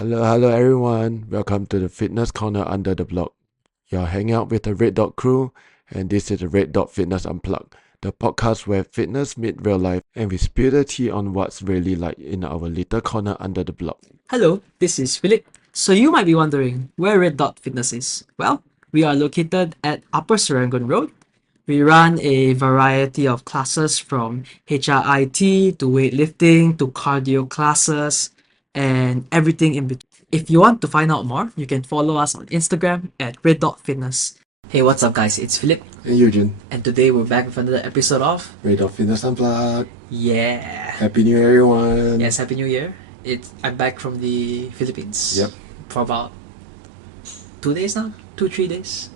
Hello everyone. Welcome to the Fitness Corner under the block. You're hanging out with the Red Dot crew, and this is the Red Dot Fitness Unplugged, the podcast where fitness meets real life and we spill the tea on what's really like in our little corner under the block. Hello, this is Philip. So you might be wondering where Red Dot Fitness is. Well, we are located at Upper Serangoon Road. We run a variety of classes from HIIT to weightlifting to cardio classes and everything in between. If you want to find out more, you can follow us on Instagram at Red Dot Fitness. Hey, what's up, guys? It's Philip, Hey Eugene, and today we're back with another episode of Red Dot Fitness Unplugged. Yeah. Happy New Year everyone. Yes, Happy New Year. I'm back from the Philippines. Yep. For about 2 days now, 3 days.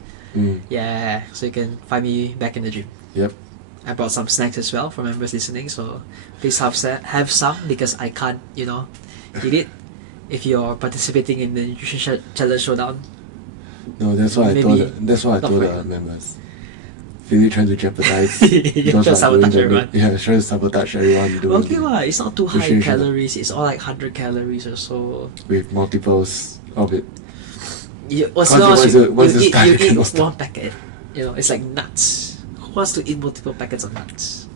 Yeah, so you can find me back in the gym. Yep. I brought some snacks as well for members listening, so please have some because I can't, eat it. If you're participating in the nutrition challenge showdown, No, that's what I told. Maybe That's what I not told for the you. members. Really trying to jeopardize. you're those just who are doing sabotage the- everyone. Yeah, trying to sabotage everyone doing Okay, well, it's not too high nutrition calories. It's all like 100 calories or so. with multiples of it. What's Once you, you- once you you eat, start, you you eat cannot stop. one packet. It's like nuts. Who wants to eat multiple packets of nuts?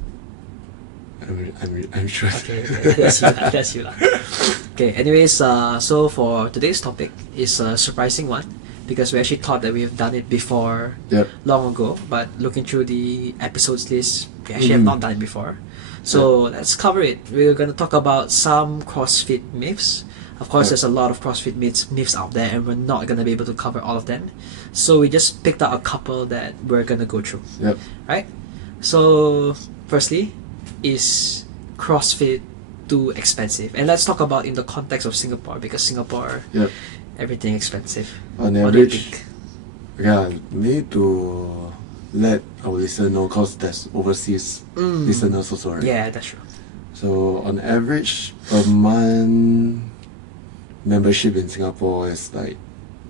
I'm sure. Okay, that's you lah. Okay, anyways, so for today's topic is a surprising one because we actually thought that we have done it before Yep. long ago, but looking through the episodes list, we actually have not done it before. So let's cover it. We're gonna talk about some CrossFit myths. Of course, there's a lot of CrossFit myths out there, and we're not gonna be able to cover all of them. So we just picked out a couple that we're gonna go through. Yep. Right? So, firstly, is CrossFit too expensive? And let's talk about in the context of Singapore because Singapore, Yep. everything expensive. On What do you average, think? yeah, we need to let our listener know because there's overseas listeners also, right? Yeah, that's true. So on average, per month membership in Singapore is like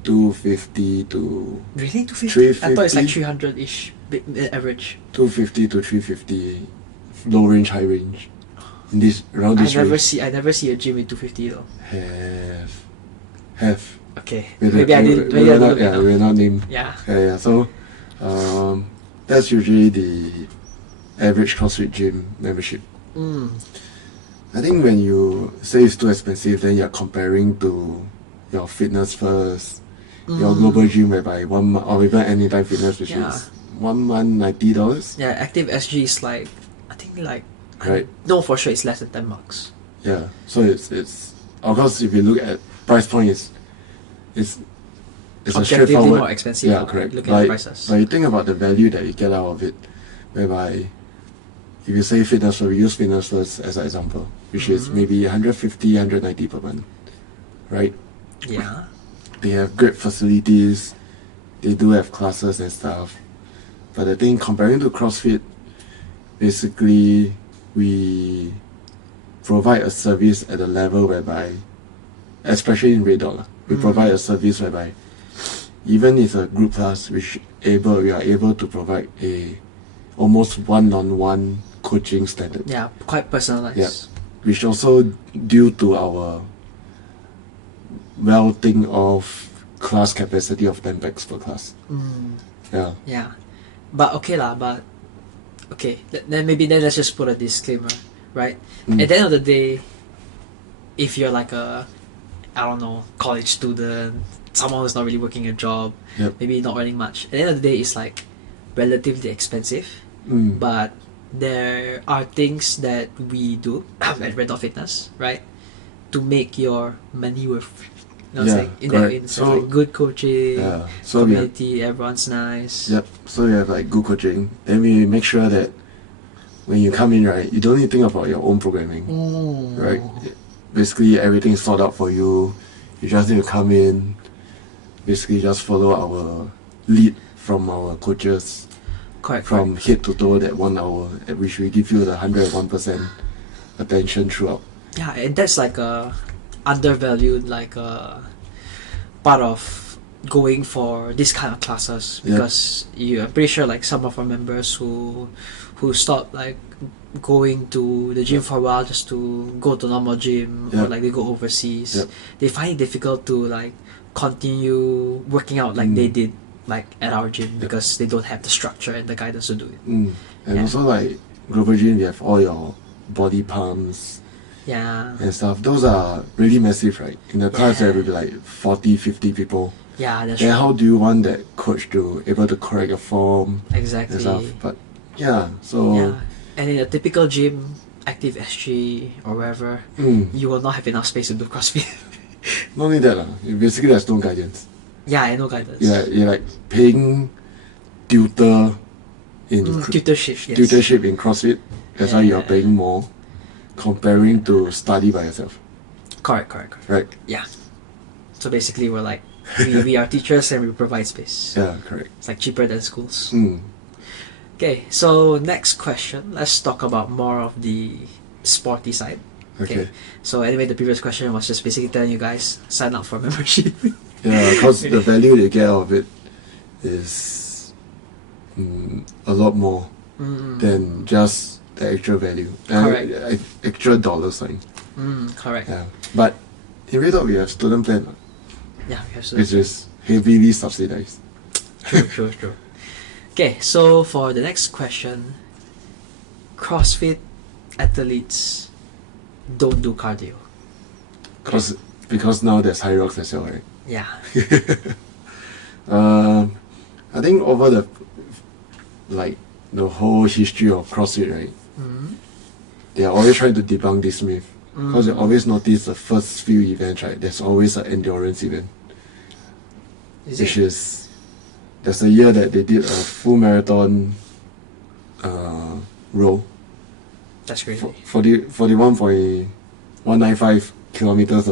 250 to Really? 250? I thought it's like 350? 300-ish average. 250 to 350, low range, high range. In this around I this never range. see a gym with 250 though. Have. Okay. We're Maybe I didn't we're not, look yeah, enough. we're not named. Yeah. Yeah. So, that's usually the average CrossFit gym membership. I think when you say it's too expensive, then you're comparing to your Fitness First, your global gym whereby 1 month, or even Anytime Fitness, which Yeah. is 1 month $90. Yeah, Active SG is like, I think like, Right. no, for sure it's less than $10. Yeah. So it's of course if you look at price point, it's a Objectively straightforward. more expensive. Yeah, correct. Looking at But prices. you think about the value that you get out of it, whereby if you say Fitness First, we use Fitness First as an example, which is maybe 150, 190 per month, right? Yeah. They have great facilities, they do have classes and stuff. But I think comparing to CrossFit, basically we provide a service at a level whereby, especially in Red Dot, we provide a service whereby even if a group class, we are able to provide a almost one-on-one coaching standard. Yeah, quite personalized. Yeah. Which also due to our well think of class capacity of 10 packs per class. Yeah. Yeah. But okay, then let's just put a disclaimer, right? At the end of the day, if you're like a, I don't know, college student, someone who's not really working a job, Yep. maybe not earning much, at the end of the day, it's like relatively expensive. But there are things that we do at Red Dot Fitness, right, to make your money worth. You know what I'm saying? In that correct. way, so So- like good coaching, Yeah. So we have, community, everyone's nice. yep. So you have like good coaching. Then we make sure that when you come in, right, you don't need to think about your own programming. Right? Basically, everything is thought out for you. You just need to come in, basically just follow our lead from our coaches Correct. from head to toe that 1 hour, at which we give you the 101% attention throughout. Yeah, and that's like a undervalued part of going for this kind of classes Yeah. because I'm pretty sure like some of our members who stop like going to the gym for a while just to go to normal gym, or like they go overseas, they find it difficult to like continue working out like they did like at our gym because they don't have the structure and the guidance to do it. And also like Global Gym, you have all your body pumps and stuff. Those are really massive, right? In the class there will be like 40, 50 people. Yeah, that's Then right. how do you want that coach to able to correct your form Exactly. and stuff? But so and in a typical gym, Active SG or wherever, you will not have enough space to do CrossFit. not only that, basically there's no guidance. Yeah, no guidance. You're like paying tutor in tutorship in CrossFit. That's why you're paying more comparing to study by yourself. Correct. Right? Yeah. So basically we're like, we are teachers and we provide space. Yeah, correct. It's like cheaper than schools. Okay, so next question. Let's talk about more of the sporty side. Okay. So anyway, the previous question was just basically telling you guys, sign up for membership. Yeah, because the value they get out of it is a lot more than just the actual value. Correct. Actual dollar sign. Correct. Yeah. But in Red Dot, we have student plan. Yeah, we have student which is heavily subsidized. True. Okay, so for the next question, CrossFit athletes don't do cardio. Because now there's high rocks as well, right? Yeah. I think over the whole history of CrossFit, right? They are always trying to debunk this myth. Because you always notice the first few events, right? There's always an endurance event. There's a year that they did a full marathon row. That's crazy. 41.195 kilometers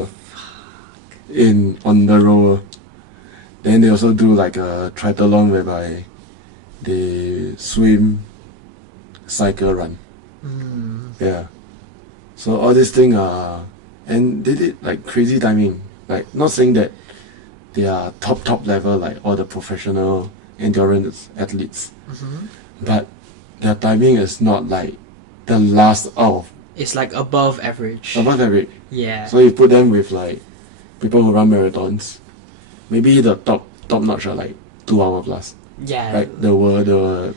on the rower. Then they also do like a triathlon whereby they swim, cycle, run. Yeah. So all these things are, and they did like crazy timing. Like not saying that they are top level like all the professional endurance athletes, but their timing is not like the last out of. It's like above average. Above average. Yeah. So you put them with like people who run marathons, maybe the top notch are like 2 hour plus. Yeah. Right, the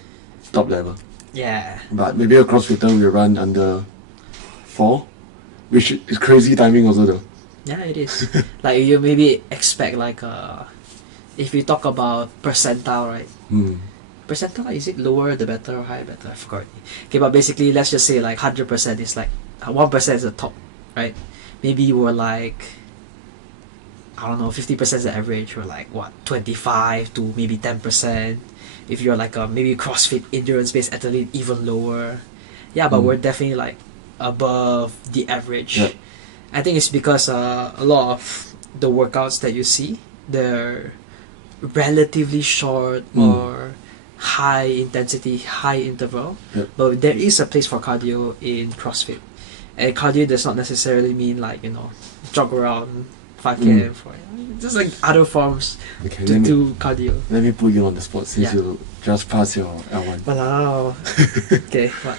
top level. Yeah. But maybe a CrossFitter will run under 4, which is crazy timing also though. Yeah, it is. Like you maybe expect like if we talk about percentile, right? Percentile, is it lower the better or higher better? I forgot. Okay, but basically let's just say like 100% is like 1% is the top, right? Maybe you were like, I don't know, 50% is the average, or like what, 25 to maybe 10%. If you're like a maybe CrossFit endurance based athlete, even lower. Yeah, but we're definitely like above the average. Yep. I think it's because a lot of the workouts that you see, they're relatively short or high intensity, high interval. Yep. But there is a place for cardio in CrossFit. And cardio does not necessarily mean like, jog around 5 km for just like other forms to do cardio. Let me put you on the spot since you just passed your L1. Wow. Okay, what?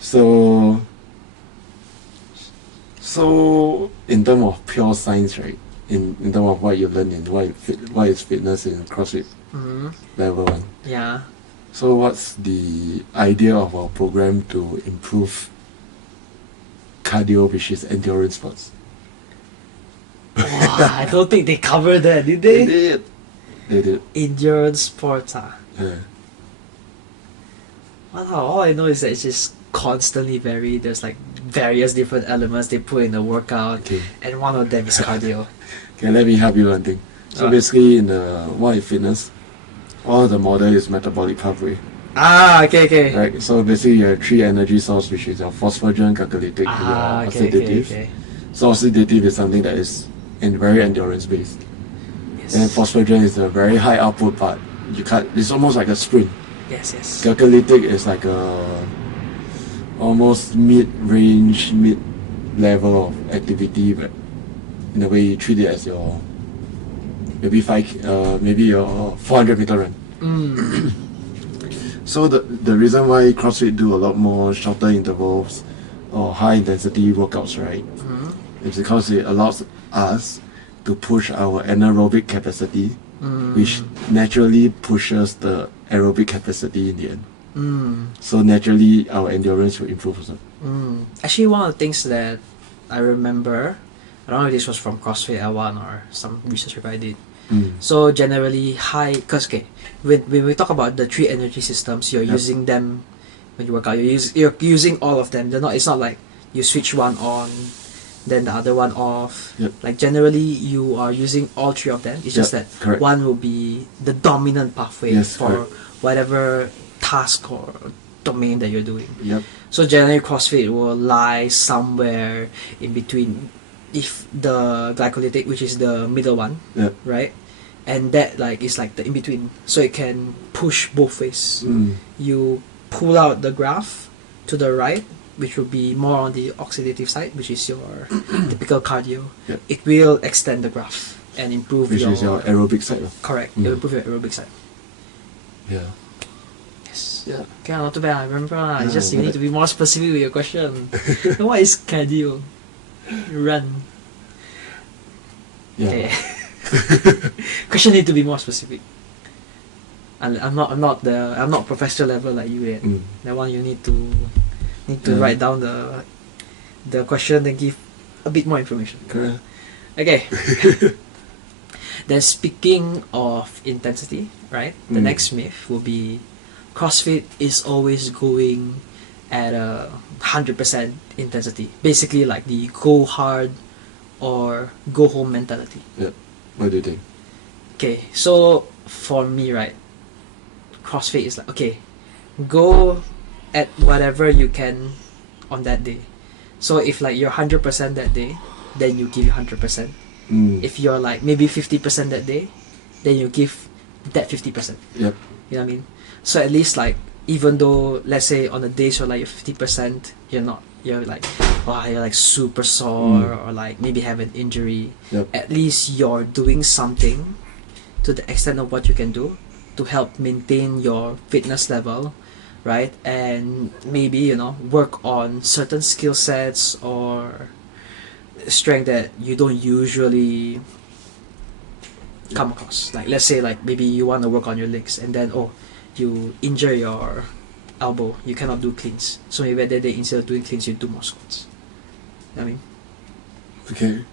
So in terms of pure science, right? In terms of what you learn in what is fitness in CrossFit level 1. Yeah. So what's the idea of our program to improve cardio, which is endurance sports? Wow, I don't think they covered that, did they? They did. Endurance sports, Yeah. Wow, all I know is that it's just constantly varied. There's like various different elements they put in the workout, and one of them is cardio. Okay, let me help you one thing. So basically in the what is fitness, one of the model is metabolic pathway. Okay. Right, so basically you have 3 energy source, which is your phosphagen, calcilytic, and your oxidative. Okay. So oxidative is something that is very endurance based. Yes. And phosphagen is a very high output, but it's almost like a sprint. Yes. Calcilytic is like a almost mid-range, mid-level of activity, but in a way you treat it as your maybe your 400 meter run. So the reason why CrossFit do a lot more shorter intervals or high intensity workouts, right? It's because it allows us to push our anaerobic capacity, which naturally pushes the aerobic capacity in the end. So naturally, our endurance will improve also. Actually, one of the things that I remember, I don't know if this was from CrossFit L1 or some research paper I did. So generally high, because okay, when we talk about the three energy systems, you're using them when you work out. You're using all of them. It's not like you switch one on, then the other one off. Like generally you are using all three of them. It's just that correct. one will be the dominant pathway for correct. whatever task or domain that you're doing. Yep. So generally CrossFit will lie somewhere in between, if the glycolytic, which is the middle one, right, and that like is like the in between, so it can push both ways. You pull out the graph to the right, which will be more on the oxidative side, which is your typical cardio. It will extend the graph and improve which is your aerobic side. Correct. It will improve your aerobic side. Yeah. Yeah. Okay, not too bad. I remember. It's just you need to be more specific with your question. What is cardio? Run. Yeah. Okay. Question need to be more specific. I'm not professional level like you yet. That one you need to write down the question and give a bit more information. Correct. Okay. Then speaking of intensity, right? The next myth will be CrossFit is always going at 100% intensity. Basically like the go hard or go home mentality. Yeah. What do you think? Okay, so for me, right, CrossFit is like, okay, go at whatever you can on that day. So if like you're 100% that day, then you give you 100%. If you're like maybe 50% that day, then you give that 50%. Yep. You know what I mean? So at least like, even though let's say on the days where like you're 50%, you're like super sore or like maybe have an injury. At least you're doing something to the extent of what you can do to help maintain your fitness level, right? And maybe work on certain skill sets or strength that you don't usually come across. Like let's say like maybe you want to work on your legs and then you injure your elbow, you cannot do cleans, so maybe that day instead of doing cleans you do more squats. You know what I mean? Okay.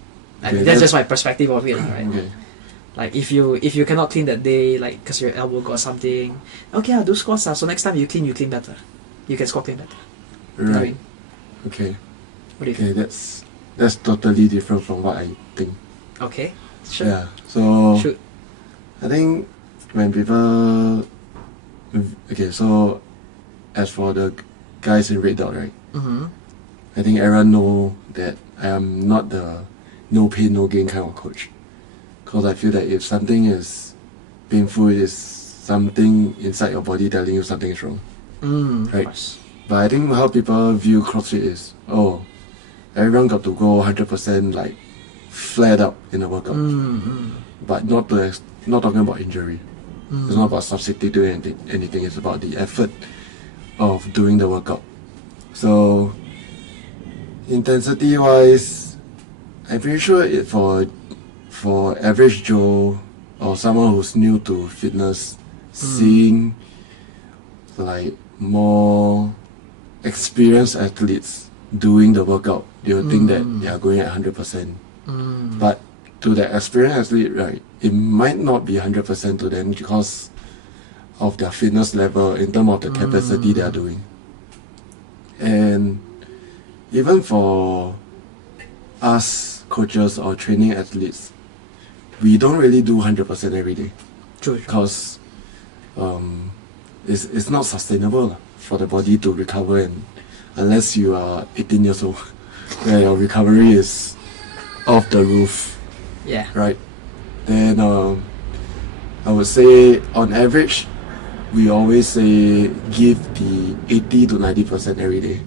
I mean, that's just my perspective of it, right? Okay. Like if you cannot clean that day, like because your elbow got something, okay, I'll do squats. So next time you clean better. You can squat clean better. Right. You know what I mean? Okay. What do you think? That's totally different from what I think. Okay. Sure. Yeah. So Shoot. I think when people so as for the guys in Red Dot, right? I think everyone know that I am not the no pain no gain kind of coach. Because I feel that if something is painful, it is something inside your body telling you something is wrong. Right? But I think how people view CrossFit is, everyone got to go 100% like flat out in the workout. But not talking about injury. It's not about substituting anything. It's about the effort of doing the workout. So intensity wise, I'm pretty sure for average Joe or someone who's new to fitness, seeing like more experienced athletes doing the workout, they'll think that they are going at 100%. But to the experienced athlete, right, it might not be 100% to them because of their fitness level in terms of the capacity they are doing. And even for us coaches or training athletes, we don't really do 100% every day. True. Because it's not sustainable for the body to recover, and unless you are 18 years old, where your recovery is off the roof. Yeah. Right. Then I would say on average, we always say give the 80 to 90% every day.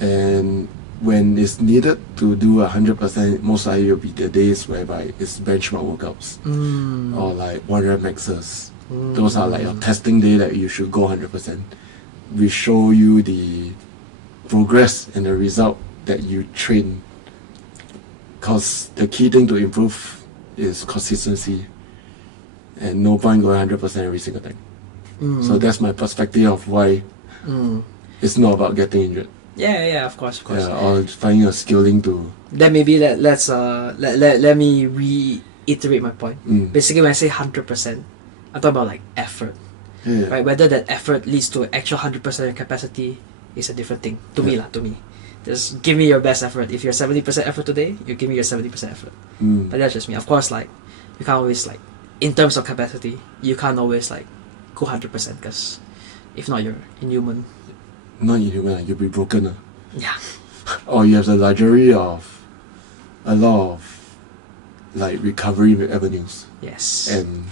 And when it's needed to do 100%, most likely will be the days whereby it's benchmark workouts or like 1 rep maxes Those are like your testing day that you should go 100%. We show you the progress and the result that you train. Because the key thing to improve is consistency. And no point going 100% every single time. So that's my perspective of why it's not about getting injured. Yeah, of course. Yeah, or finding a skilling to. Then maybe let me reiterate my point. Basically, when I say 100%, I'm talking about like effort. Yeah. Right? Whether that effort leads to actual 100% capacity is a different thing. To me. Just give me your best effort. If you're 70% effort today, you give me your 70% effort. But that's just me. Of course, like you can't always like in terms of capacity, you can't always like go 100% because if not, you're inhuman. Not inhuman, you'll be broken. Yeah. Or you have the luxury of a lot of like recovery avenues. Yes. And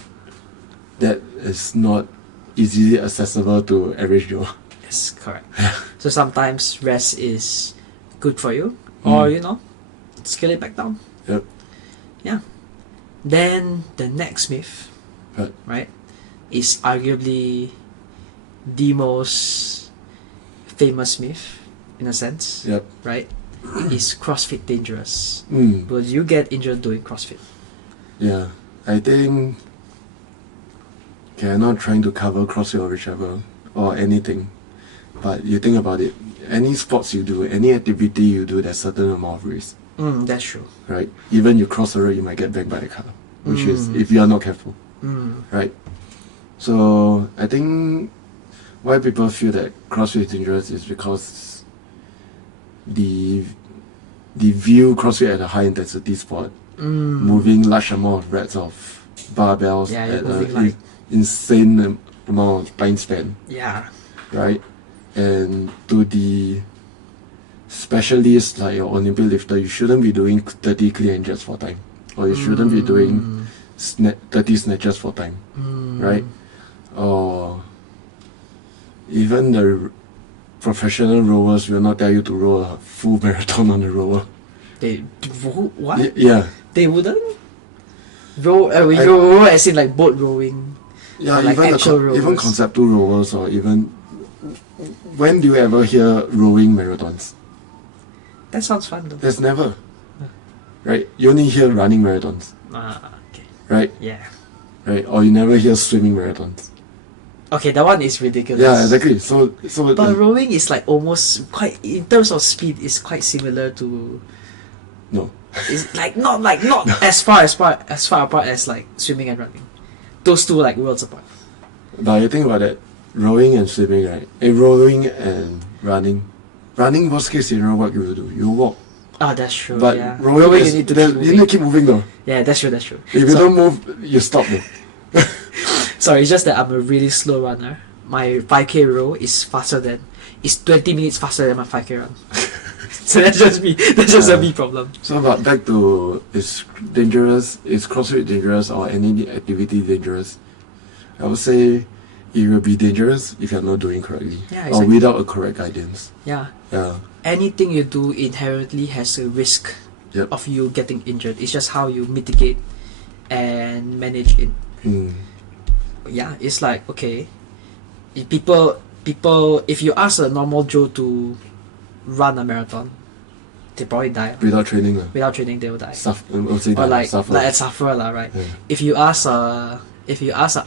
that is not easily accessible to average Joe. Yes, correct. So sometimes rest is good for you, or scale it back down. Yep. Yeah. Then the next myth, right, is arguably the most famous myth, in a sense. Yep. Right? Is CrossFit dangerous? But you get injured doing CrossFit? Yeah, I think. Okay, I'm not trying to cover CrossFit or whichever or anything, but you think about it. Any sports you do, any activity you do, there's certain amount of risk. That's true. Right? Even you cross the road, you might get banged by a car, which is if you are not careful. Right? So I think why people feel that CrossFit is dangerous is because the view CrossFit at a high intensity sport, moving large amount of reps of barbells at an insane amount of time span. Yeah. Right? And to the specialist like your Olympic lifter, you shouldn't be doing 30 clean and jerks for time. Or you shouldn't be doing 30 snatches for time. Right? Or even the professional rowers will not tell you to row a full marathon on the rower. What? Yeah. They wouldn't? Row as in like boat rowing. Yeah, like even conceptual rowers, or even when do you ever hear rowing marathons? That sounds fun though. There's never. Right? You only hear running marathons. Okay. Right? Yeah. Right? Or you never hear swimming marathons. Okay, that one is ridiculous. Yeah, exactly. So but rowing is like almost quite, in terms of speed, is quite similar to. No. It's like not as far apart as like swimming and running. Those two like worlds apart. But you think about that, rowing and swimming, right? Rowing and running. Running, worst case scenario, what you will do? You walk. Ah, that's true. But yeah. rowing you need to keep moving though. Yeah, that's true. If you don't move, you stop though. Sorry, it's just that I'm a really slow runner. My 5k row is 20 minutes faster than my 5k run. So that's just me. That's just a me problem. So, but back to, is CrossFit dangerous or any activity dangerous? I would say it will be dangerous if you're not doing correctly. Yeah, exactly. Or without a correct guidance. Yeah. Yeah. Anything you do inherently has a risk Yep. of you getting injured. It's just how you mitigate and manage it. Yeah, it's like, okay, if people, if you ask a normal Joe to run a marathon, they probably die. Without training. Without training, they will die. Or like suffer. Like at suffer, right? Yeah. If you ask an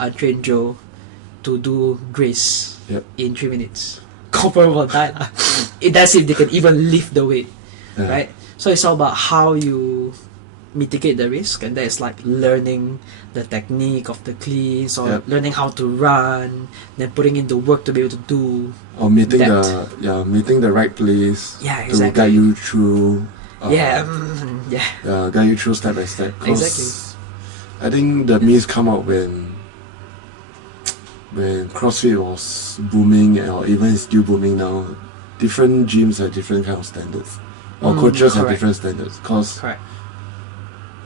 untrained Joe to do grace in 3 minutes, confirm will die. That's if they can even lift the weight, right? So it's all about how you mitigate the risk, and that is like learning the technique of the cleans, or learning how to run, then putting in the work to be able to do, or meeting the right place to guide you through guide you through step by step. Exactly. I think the myths come out when CrossFit was booming, or even is still booming now. Different gyms have different kind of standards, or coaches have different standards. Cause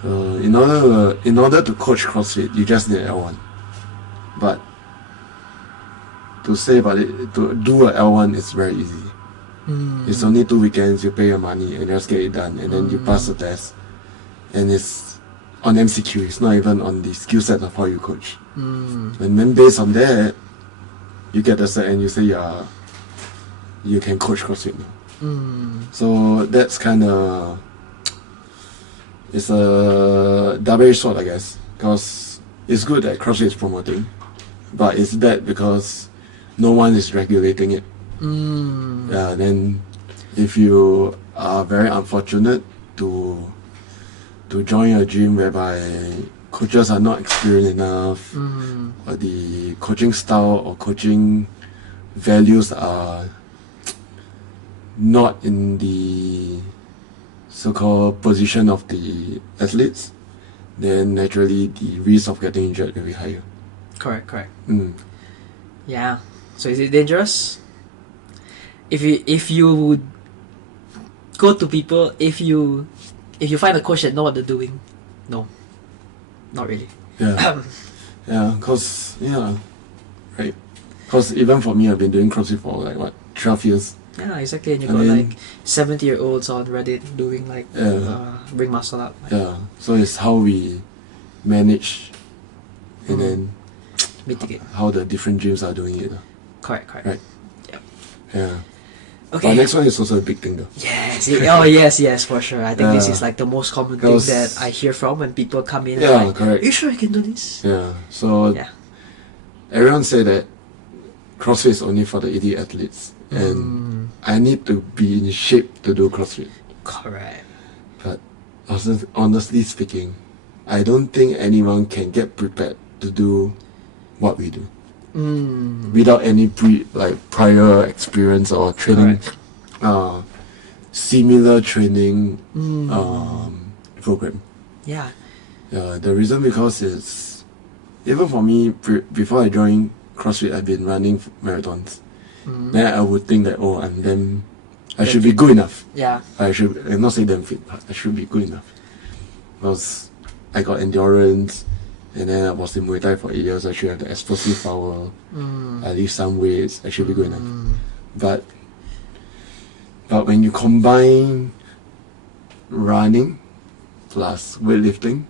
in order to coach CrossFit, you just need L1. But to say about it, to do a L1 is very easy. It's only 2 weekends, you pay your money and just get it done, and then you pass the test, and it's on MCQ. It's not even on the skill set of how you coach. Mm. And then based on that, you get the set and you say you can coach CrossFit now. So that's kind of, it's a double-edged sword, I guess, because it's good that CrossFit is promoting, but it's bad because no one is regulating it. Yeah, then if you are very unfortunate to join a gym whereby coaches are not experienced enough, or the coaching style or coaching values are not in the so-called position of the athletes, then naturally the risk of getting injured will be higher. Correct. Mm. Yeah. So is it dangerous? If you would go to people, if you find a coach that know what they're doing, no, not really. Yeah. Right. Because even for me, I've been doing CrossFit for like what, 12 years. Yeah, exactly. And you I got mean, like 70-year-olds on Reddit doing like bring muscle up. Like, Yeah. So it's how we manage, and then mitigate. how the different gyms are doing it. Correct. Right. Yep. Yeah. Okay. But next one is also a big thing though. Yes. yes, for sure. I think this Yeah. is like the most common thing Because- that I hear from when people come in. Yeah, and like, correct. Are you sure I can do this? Yeah. So Yeah. everyone say that CrossFit is only for the elite athletes, and I need to be in shape to do CrossFit. Correct. But honestly speaking, I don't think anyone can get prepared to do what we do without any prior experience or training, similar training program. Yeah. The reason because it's, even for me, before I joined CrossFit, I've been running marathons. Then I would think that, I should be good enough. Yeah. I'm not saying damn fit, but I should be good enough. Because I got endurance, and then I was in Muay Thai for 8 years, I should have the explosive power. I lift some weights, I should be good enough. But when you combine running plus weightlifting,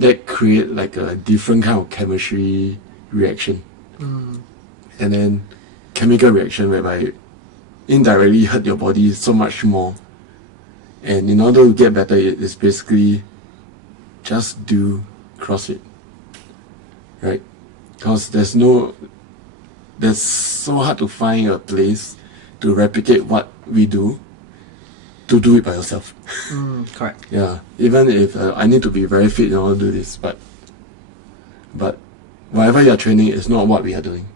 that create like a different kind of chemistry reaction. And then chemical reaction whereby indirectly hurt your body so much more. And in order to get better, it's basically just do CrossFit, right? Because there's so hard to find a place to replicate what we do, to do it by yourself. Correct. Yeah, even if I need to be very fit in order to do this, but whatever you're training is not what we are doing.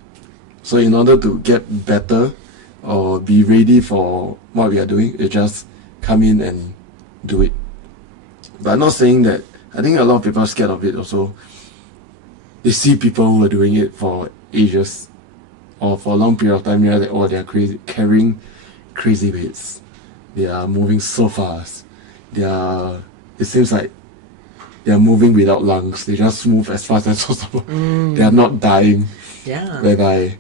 So in order to get better or be ready for what we are doing, you just come in and do it. But I'm not saying that. I think a lot of people are scared of it also. They see people who are doing it for ages or for a long period of time, they are crazy, carrying crazy weights. They are moving so fast. It seems like they are moving without lungs. They just move as fast as possible. They are not dying. Yeah. Whereby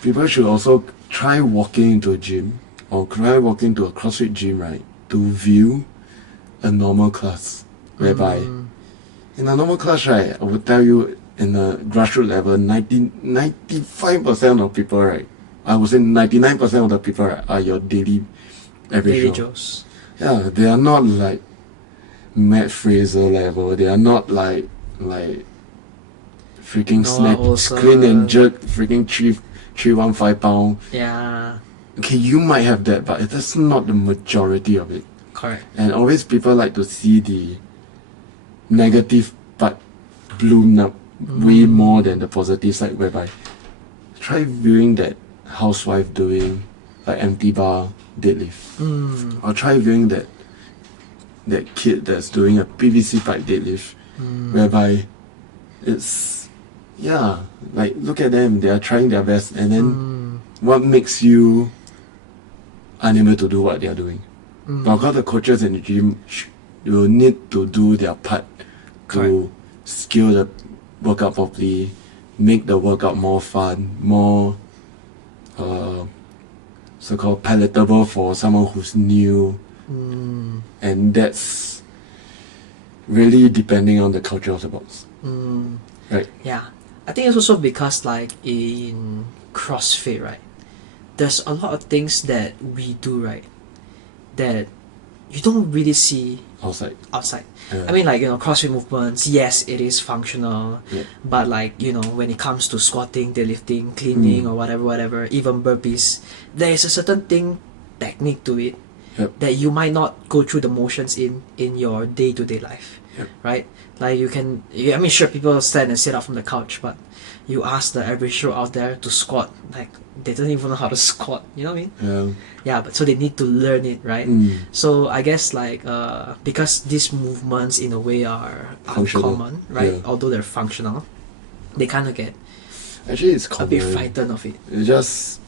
people should also try walking into a gym or try walking to a CrossFit gym, right, to view a normal class. Whereby in a normal class, right, I would tell you in the grassroots level, 95% of people, right, I would say 99% of the people, right, are your daily average Daily Joe. Joes. Yeah, they are not like Matt Fraser level. They are not like freaking Noah snap, Olsen. clean and jerk, freaking 315 pound. Yeah. Okay, you might have that, but that's not the majority of it. Correct. And always people like to see the negative part bloom up way more than the positive side, whereby try viewing that housewife doing like empty bar deadlift, or try viewing that kid that's doing a PVC pipe deadlift, whereby it's, like, look at them, they are trying their best, and then what makes you unable to do what they are doing? Because the coaches in the gym will need to do their part to scale the workout properly, make the workout more fun, more so-called palatable for someone who's new. And that's really depending on the culture of the box. Right. Yeah, I think it's also because like in CrossFit, right, there's a lot of things that we do, right, that you don't really see Outside. outside. Yeah. I mean, like, CrossFit movements, yes, it is functional, Yeah. but like, when it comes to squatting, deadlifting, cleaning, or whatever, even burpees, there is a certain technique to it Yep. that you might not go through the motions in your day-to-day life. Yep. Right? Like I mean, sure, people stand and sit up from the couch, but you ask the average Joe out there to squat, like, they don't even know how to squat, you know what I mean? Yeah. But so they need to learn it, right? So I guess like because these movements in a way are Functional. uncommon, right? Yeah. Although they're functional, they kind of get Actually, it's a common. bit frightened of it. It's just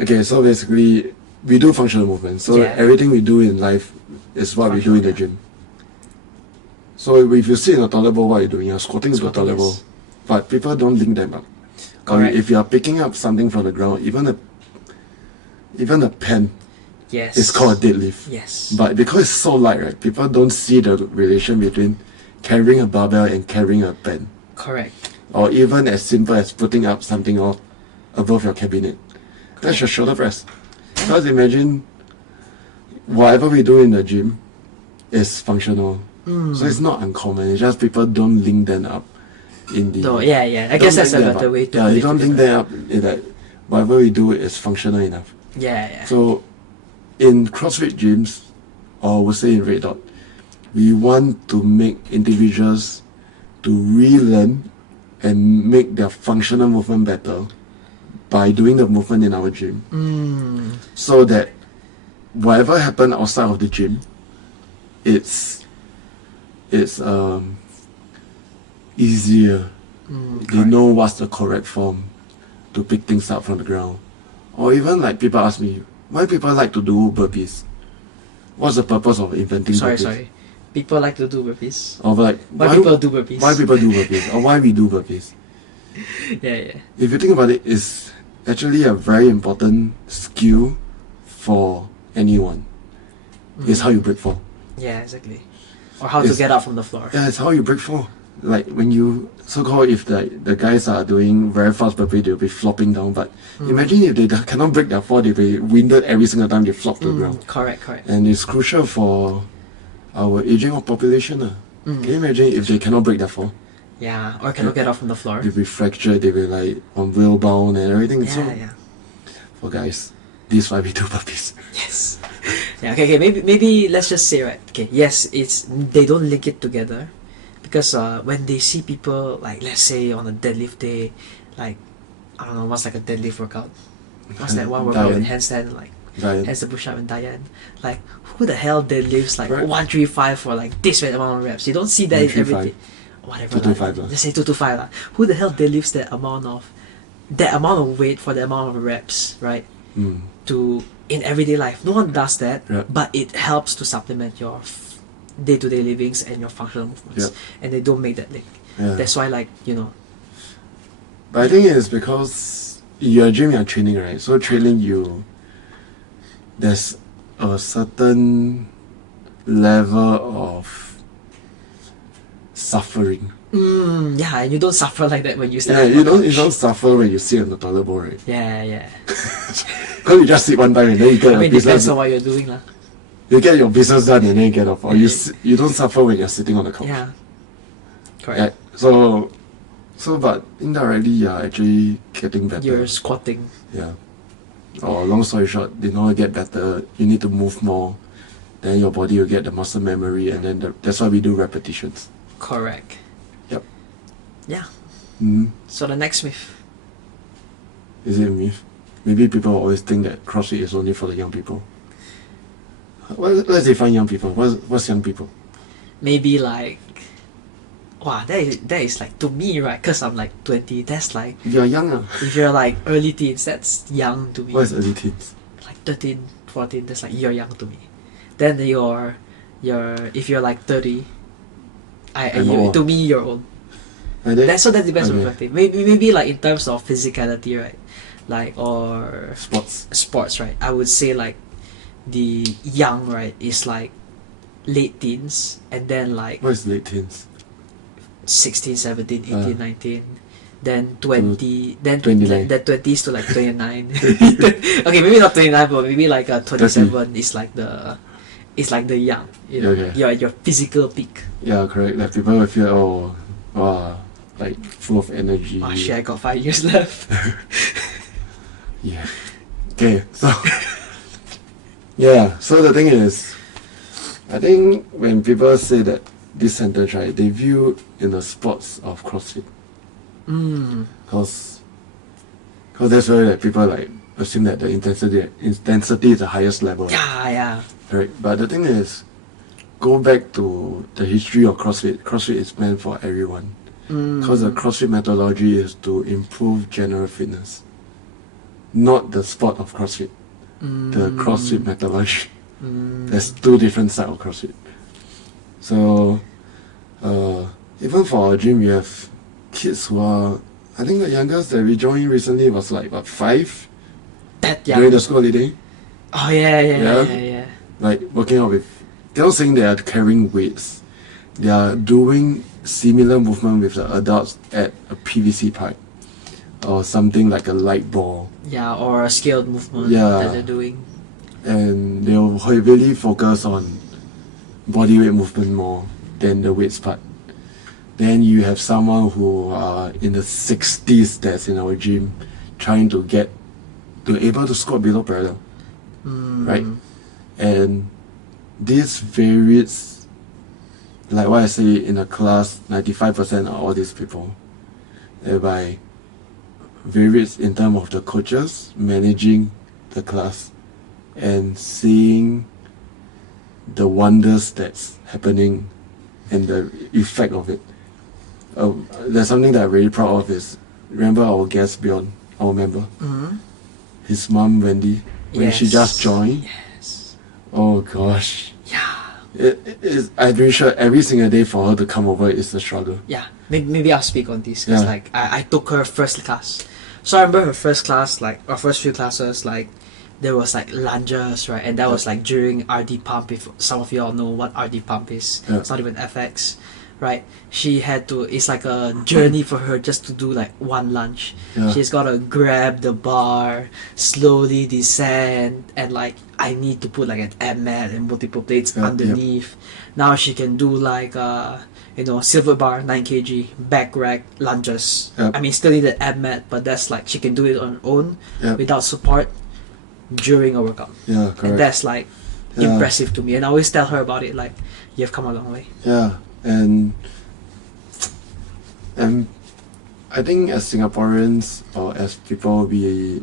okay. So basically, we do functional movements. So Yeah. everything we do in life is what we do in the Functional, gym. So if you sit in a toilet bowl, what are you doing? You're squatting to a Squatting, toilet bowl. yes. But people don't link them up. Or Correct. if you are picking up something from the ground, even a pen Yes. is called a deadlift. Yes. But because it's so light, right? People don't see the relation between carrying a barbell and carrying a pen. Correct. Or even as simple as putting up something above your cabinet. That's your shoulder press. Because imagine whatever we do in the gym is functional. So it's not uncommon. It's just people don't link them up in the. No, yeah. I guess that's a better way to. Yeah, put you it don't link together. them up in that whatever we do is functional enough. Yeah. So in CrossFit gyms, or we'll say in Red Dot, we want to make individuals to relearn and make their functional movement better by doing the movement in our gym. So that whatever happened outside of the gym, it's easier. They correct. know what's the correct form to pick things up from the ground. Or even like people ask me, why people like to do burpees? What's the purpose of inventing burpees? Sorry. People like to do burpees. Or like Why people do burpees? Why people do burpees? Or why we do burpees? Yeah. If you think about it, it's actually a very important skill for anyone. It's how you break fall. Yeah, exactly. Or how to It's- get up from the floor. Yeah, it's how you break fall. Like when you so-called if the guys are doing very fast burpee, they'll be flopping down. But imagine if they cannot break their fall, they'll be winded every single time they flop to the ground. Correct. And it's crucial for our aging of population. Can you imagine if they cannot break their fall? Yeah, or cannot get up from the floor. They'll be fractured, they'll be like on wheel bound and everything. So Yeah. for guys, this is why we do burpees. Yes. Yeah. Okay. Maybe let's just say, right. Okay. Yes, they don't link it together, because when they see people, like, let's say on a deadlift day, like, I don't know what's like a deadlift workout. What's that one workout with handstand, like Ryan. handstand push up and Diane? Like, who the hell deadlifts like Right. 135 for like this amount of reps? You don't see that in 135. every day. Whatever. 225 lah. Let's say 225 lah. Who the hell deadlifts that amount of weight for the amount of reps, right? To in everyday life, no one does that. Yeah. But it helps to supplement your day-to-day livings and your functional movements, and they don't make that link. Yeah. That's why, like, But I think it's because you're gym, you're training, right? So training there's a certain level of suffering. Yeah, and you don't suffer like that when you stand Yeah, up on you the couch. don't suffer when you sit on the toilet bowl, right? Yeah. Because you just sit one time and then you get I your mean, depends business. on what you're doing, lah. You get your business done and then you get off. Or Yeah. you don't suffer when you're sitting on the couch. Yeah. Correct. Yeah, so but indirectly you're actually getting better. You're squatting. Yeah. Or long story short, in order to get better, you need to move more. Then your body will get the muscle memory, and then that's why we do repetitions. Correct. Yep. Yeah. Mm. So the next myth. Is it a myth? Maybe people always think that CrossFit is only for the young people. Let's define young people. What's young people? Maybe like, wow, that is like, to me, right? Cause I'm like 20. That's like, If you're young, if you're like early teens, that's young to me. what is early teens? Like 13, 14. That's like, you're young to me. Then if you're like 30, I'm old. to me you're old. And then, So that depends on okay. perspective. Maybe like in terms of physicality, right? Like, or Sports. sports, right? I would say like the young, right, is like late teens, and then like What is late teens? 16, 17, 18, 19, then 20, then 29. then 20s to like 29. Okay, maybe not 29, but maybe like 27 is like the young, you know, Okay. your physical peak. Yeah, correct. Like people will feel, oh, wow, like full of energy. Oh shit, I got 5 years left. Yeah. Okay, so yeah, so the thing is, I think when people say that this sentence, right, they view in the sports of CrossFit, because that's where like, people like assume that the intensity is the highest level. Yeah. Correct. But the thing is, go back to the history of CrossFit. CrossFit is meant for everyone. Because the CrossFit methodology is to improve general fitness, not the sport of CrossFit. The CrossFit methodology. There's two different sides of CrossFit. So, even for our gym, we have kids who are, I think the youngest that we joined recently was like, what, 5? That young. During the school holiday. Oh yeah. Like working out with, they're not saying they are carrying weights. They are doing similar movement with the adults at a PVC pipe or something like a light ball. Yeah, or a scaled movement Yeah. that they're doing. And they'll heavily focus on body weight movement more than the weights part. Then you have someone who are in the 60s that's in our gym trying to get to able to squat below parallel. Right? And this varies, like what I say in a class, 95% are all these people. Thereby varies in terms of the coaches managing the class and seeing the wonders that's happening and the effect of it. There's something that I'm really proud of is, remember our guest Bjorn, our member? His mom Wendy, when she just joined. Yes. Oh gosh. Yeah. It is. I'm pretty sure every single day for her to come over is a struggle. Yeah. Maybe I'll speak on this because Yeah. like I took her first class. So I remember her first class, like our first few classes, like there was like lunges, right? And that was like during RD pump. If some of y'all know what RD pump is, it's not even FX, right? She had to. It's like a journey for her just to do like one lunge. Yeah. She's gotta grab the bar, slowly descend, and like I need to put like an ab mat and multiple plates underneath. Now she can do like silver bar 9 kg back rack lunges. I mean, still need an ab mat, but that's like she can do it on her own without support during a workout. Yeah, correct. And that's like impressive to me. And I always tell her about it, like, you've come a long way. Yeah, and I think as Singaporeans or as people, we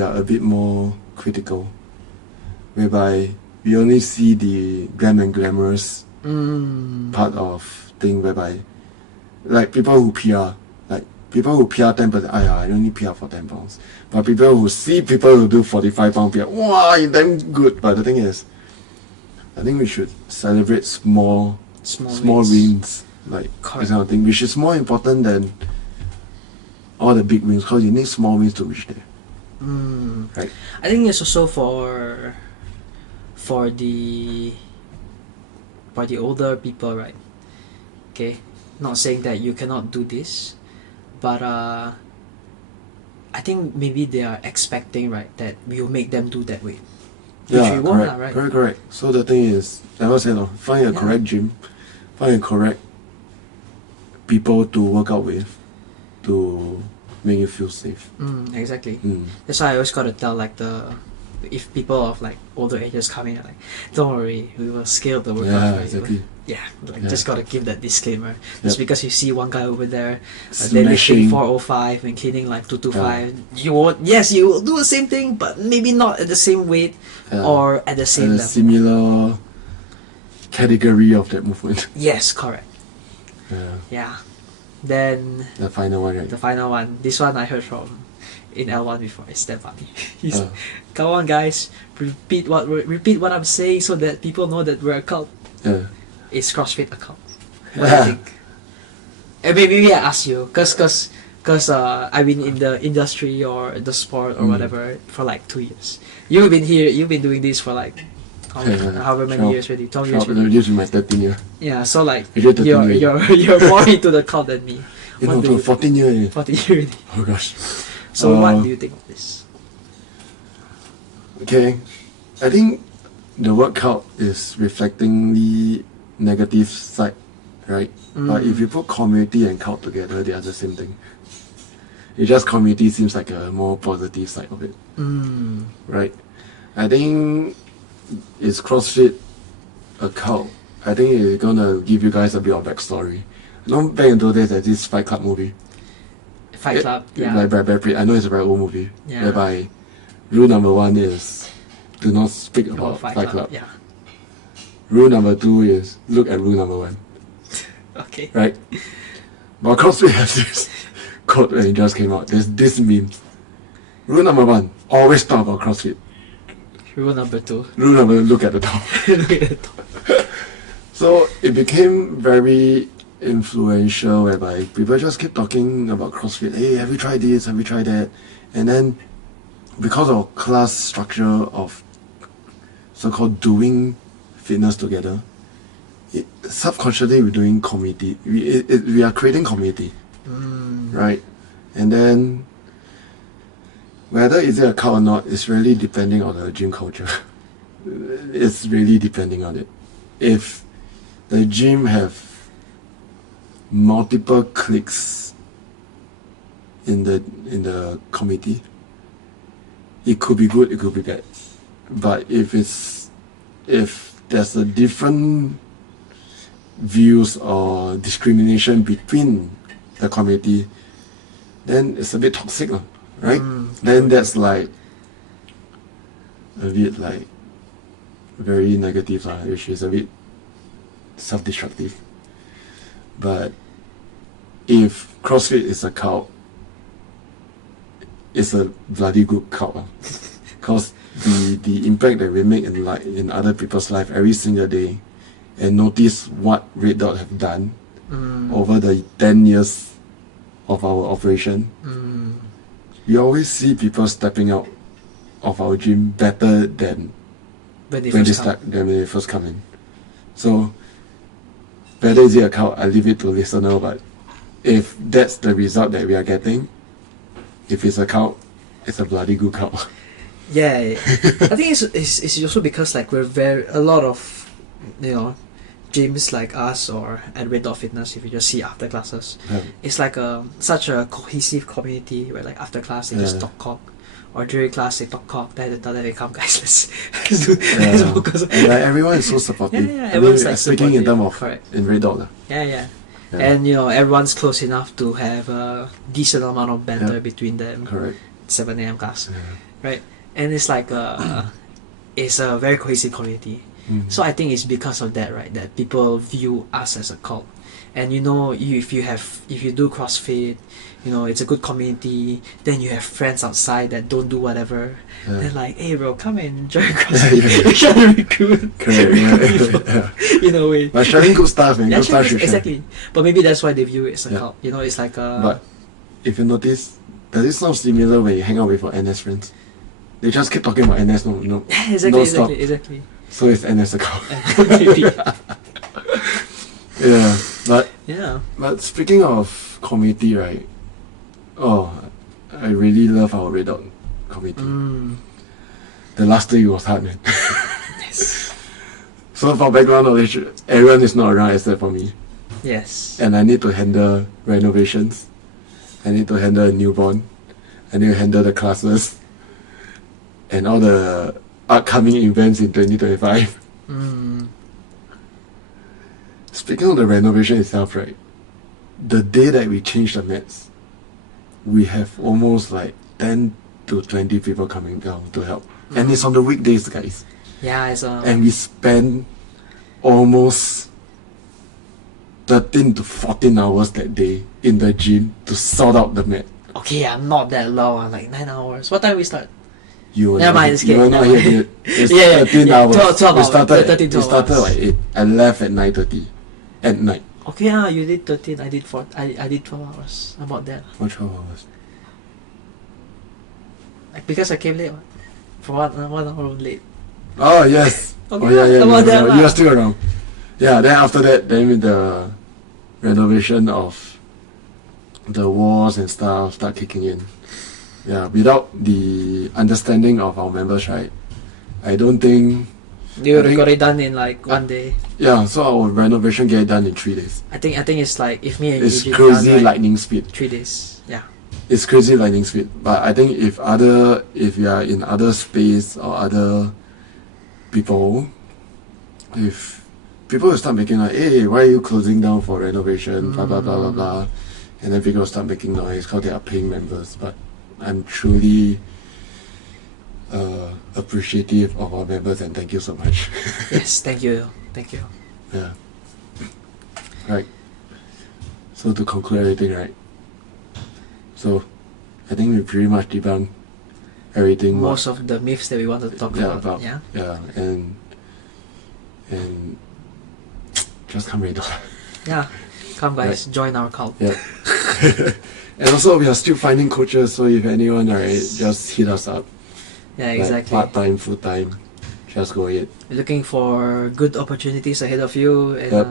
are a bit more critical, whereby we only see the glam and glamorous part of thing, whereby like people who PR, like people who PR 10%, I don't need PR for 10 pounds. But people who see people who do 45 pound PR, wow, you're damn good. But the thing is, I think we should celebrate small wins, like this kind of thing, which is more important than all the big wins, because you need small wins to reach there. Right? I think it's also for the older people, right? Okay, not saying that you cannot do this, but I think maybe they are expecting, right, that we'll make them do that way. Yeah, we won't, right? Correct. So the thing is, like I said, find a correct gym, find a correct people to work out with, to make you feel safe. Exactly. That's why I always gotta tell like if people of like older ages come in, like, don't worry, we will scale the workout for exactly. you. Just gotta give that disclaimer. Just because you see one guy over there, Smashing. lifting 405 and cleaning like 225, you will do the same thing, but maybe not at the same weight or at the same level. Similar category of that movement. Yes, correct. Yeah. Then the final one, right? The final one. This one I heard from in L1 before. It's that funny. He's come on guys, repeat what I'm saying so that people know that we're a cult. Is CrossFit a cult? What do you think? And maybe I ask you, cause I've been in the industry or the sport or whatever for like 2 years. You've been doing this for like however many 12. years already, 12 years 12, already. this is my 13 year. Yeah, so like You're 13 you're year. you're more into the cult than me. You What know, do to you 14 year already. 40 years already. Oh gosh. So what do you think of this? Okay, I think the word cult is reflecting the negative side, right? But if you put community and cult together, they are the same thing. It just community seems like a more positive side of it, right? I think is CrossFit a cult? I think it's gonna give you guys a bit of backstory. You know, back in those days, there's this Fight Club movie. Fight Club, yeah. Like Brad Pitt. I know it's a very old movie. Yeah. Whereby rule number 1 is do not speak about Fight Club. Yeah. Rule number 2 is look at rule number 1. Okay. Right? But CrossFit has this quote when it just came out. There's this meme. Rule number 1, always talk about CrossFit. Rule number 2. Rule number 2, look at the top. Look at the top. So it became very influential whereby people just keep talking about CrossFit. Hey, have you tried this? Have you tried that? And then because of class structure of so-called doing fitness together, subconsciously we're doing community. We are creating community, right? And then whether is it a cult or not, it's really depending on the gym culture. It's really depending on it. If the gym have multiple cliques in the committee, it could be good, it could be bad. But if there's a different views or discrimination between the committee, then it's a bit toxic, right? Then that's like a bit like very negative, which is a bit self-destructive. But if CrossFit is a cult, it's a bloody good cult. Because the impact that we make in other people's life every single day, and notice what Red Dot have done over the 10 years of our operation. We always see people stepping out of our gym better than when they first come in. So whether is it a cult, I leave it to listener, but if that's the result that we are getting, if it's a cult, it's a bloody good cult. Yeah, I think it's also because like we're a lot of gyms like us or at Red Dot Fitness, if you just see after classes, it's like such a cohesive community where like after class they just talk cock, or during class they talk cock. Then they come, guys, let's focus. And like, everyone is so supportive. Yeah, everyone's like speaking in terms of correct. In Red Dot. Yeah. And everyone's close enough to have a decent amount of banter between them. Correct. 7 a.m. class, right? And it's like it's a very cohesive community. So I think it's because of that, right? That people view us as a cult. And if you do CrossFit, it's a good community. Then you have friends outside that don't do whatever. They're like, hey bro, come and join CrossFit. You're trying to recruit. Correct. In a way. But sharing good stuff, man. Good stuff exactly. But maybe that's why they view it as a cult. It's like a. But if you notice, does it sound similar when you hang out with your NS friends? They just keep talking about NS, no. Exactly. So it's NS a cult. Maybe. But speaking of community, right? Oh, I really love our Red Dot community. The last week was hard, man. Yes. So for background knowledge, everyone is not around except for me. Yes. And I need to handle renovations. I need to handle a newborn. I need to handle the classes. And all the upcoming events in 2025. Speaking of the renovation itself, right? The day that we changed the mats, we have almost like 10 to 20 people coming down to help. And it's on the weekdays, guys. Yeah, it's And we spend almost 13 to 14 hours that day in the gym to sort out the mat. Okay, I'm not that long, like 9 hours. What time we start? You were Never mind, it's you were not okay. here. It's Yeah, 13 hours. 12 we started, 13 we started hours. like 8. I left at 9:30 at night. Okay, you did 13. I did 4. I did 12 hours. About that. For 12 hours. Like, because I came late. For 1 hour late. Oh yes. Okay, Oh yeah, yeah. come on, You then, are still around. Yeah. Then after that, then with the renovation of the walls and stuff start kicking in. Yeah. Without the understanding of our members, right? I don't think. You I think- got it done in like one day. Yeah. So our renovation get done in 3 days. I think it's like if me and It's you did crazy done, right, lightning speed. 3 days. Yeah. It's crazy lightning speed. But I think if you are in other space or other people, if people will start making like, hey, why are you closing down for renovation, blah blah blah blah blah, and then people will start making noise because they are paying members. But I'm truly appreciative of our members and thank you so much. Yes, thank you. Yeah. Right. So to conclude everything, right? So I think we pretty much debunked everything. Most of the myths that we want to talk about. Yeah. Yeah, and just come read. Yeah. Come guys, join our cult. Yeah. And also we are still finding coaches, so if anyone, right, just hit us up. Yeah, Like exactly. part-time, full-time, just go ahead. You're looking for good opportunities ahead of you, and Yep.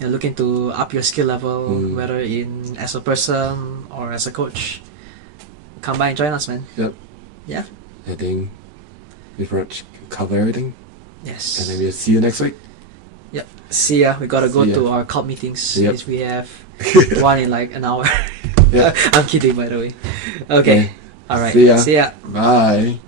you're looking to up your skill level, Mm. whether in as a person or as a coach. Come by and join us, man. Yep. Yeah. I think we've covered everything, Yes. and then we'll see you next week. Yep. See ya. We gotta go See ya. to our cult meetings. Yep. Which we have one in like an hour. Yeah. I'm kidding, by the way. Okay. All right. See ya. See ya. Bye.